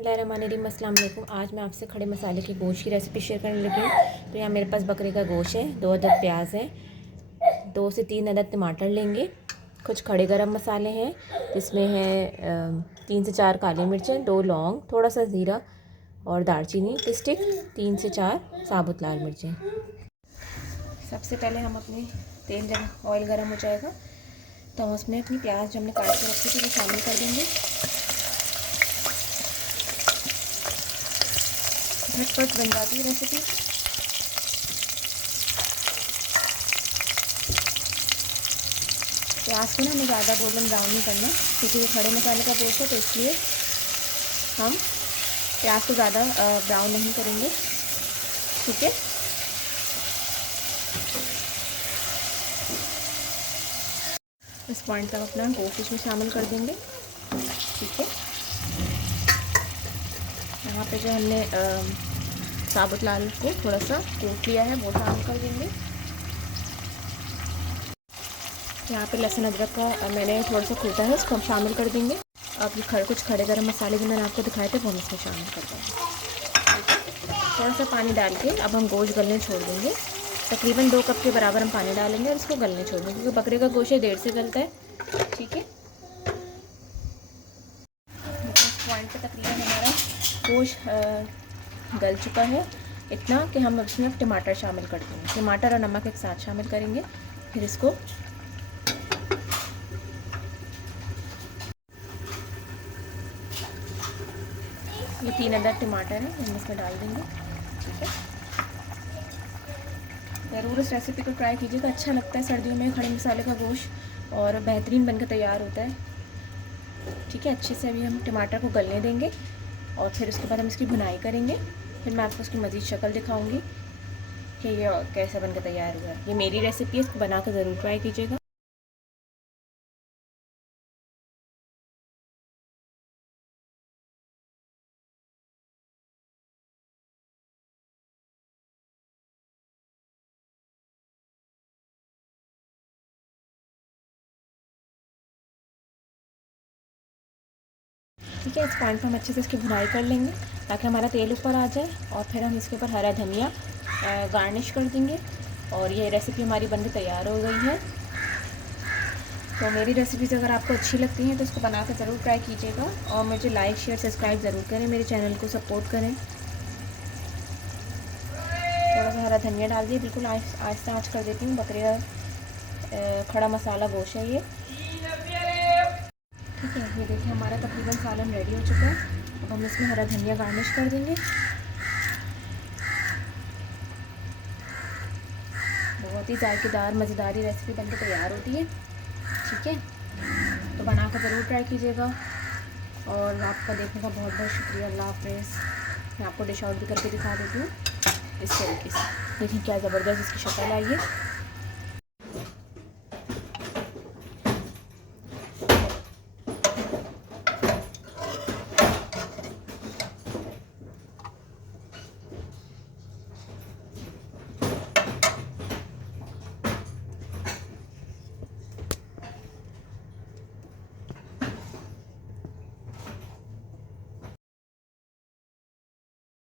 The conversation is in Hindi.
बिस्मिल्लाहिर्रहमानिर्रहीम, अस्सलाम वालेकुम। आज मैं आपसे खड़े मसाले के गोश्त की रेसिपी शेयर करने लगी हूँ। तो यहाँ मेरे पास बकरे का गोश्त है, 2 अदद प्याज है, 2 से 3 अदद टमाटर लेंगे, कुछ खड़े गरम मसाले हैं जिसमें है 3 से 4 काली मिर्चें, 2 लौंग, थोड़ा सा ज़ीरा और दालचीनी की स्टिक, 3 से 4 साबुत लाल मिर्चें। सबसे पहले हम अपनी तेल जब ऑयल गर्म हो जाएगा तो हम उसमें अपनी प्याज जो हमने काट के रखी थी वो शामिल कर देंगे। झटपट बन जाती है रेसिपी। प्याज को ना हमें ज़्यादा गोल्डन ब्राउन नहीं करना, क्योंकि ये खड़े मसाले का गोश्त है तो इसलिए हम प्याज को ज़्यादा ब्राउन नहीं करेंगे। ठीक है, इस पॉइंट तक अपना गोश्त इसमें शामिल कर देंगे। ठीक है, यहाँ पे जो हमने साबुत लाल को थोड़ा सा कूट लिया है वो शामिल कर देंगे। यहाँ पे लहसुन अदरक का मैंने थोड़ा सा कूटा है, उसको हम शामिल कर देंगे। अब ये कुछ खड़े गरम मसाले जो मैंने आपको दिखाए थे वो हम इसमें शामिल कर देंगे। थोड़ा सा पानी डाल के अब हम गोश्त गलने छोड़ देंगे। तकरीबन 2 कप के बराबर हम पानी डालेंगे और इसको गलने छोड़ देंगे, क्योंकि बकरे का गोश्त देर से गलता है। ठीक है, इस पॉइंट पर तकरीबन हमारा गोश्त गल चुका है इतना कि हम इसमें टमाटर शामिल कर देंगे। टमाटर और नमक एक साथ शामिल करेंगे। फिर इसको ये 3 अदद टमाटर है हम इसमें डाल देंगे। ठीक है, ज़रूर इस रेसिपी को ट्राई कीजिएगा, अच्छा लगता है सर्दियों में खड़े मसाले का गोश्त और बेहतरीन बनकर तैयार होता है। ठीक है, अच्छे से अभी हम टमाटर को गलने देंगे और फिर उसके बाद हम इसकी भुनाई करेंगे। फिर मैं आपको उसकी मज़ीद शक्ल दिखाऊंगी कि ये कैसे बनकर तैयार हुआ है। ये मेरी रेसिपी है, इसको बना कर ज़रूर ट्राई कीजिएगा। ठीक है, इस पॉइंट पर हम अच्छे से इसकी भुनाई कर लेंगे ताकि हमारा तेल ऊपर आ जाए, और फिर हम इसके ऊपर हरा धनिया गार्निश कर देंगे और ये रेसिपी हमारी बनकर तैयार हो गई है। तो मेरी रेसिपीज़ अगर आपको अच्छी लगती हैं तो इसको बना कर ज़रूर ट्राई कीजिएगा और मुझे लाइक शेयर सब्सक्राइब ज़रूर करें, मेरे चैनल को सपोर्ट करें। थोड़ा सा हरा धनिया डाल दिए, बिल्कुल आहिस्ता आँच कर देती हूँ। बकरे का खड़ा मसाला गोश्त है ये। ठीक है, ये देखिए हमारा तकरीबन सालन रेडी हो चुका है। अब हम इसमें हरा धनिया गार्निश कर देंगे। बहुत ही जायकेदार मज़ेदार रेसिपी बनकर तैयार होती है। ठीक है, तो बनाकर ज़रूर ट्राई कीजिएगा और आपका देखने का बहुत बहुत शुक्रिया। अल्लाह हाफ़िज़। मैं आपको डिश आउट भी करके दिखा देती हूँ इस तरीके से। देखिए क्या ज़बरदस्त इसकी शक्ल आई है।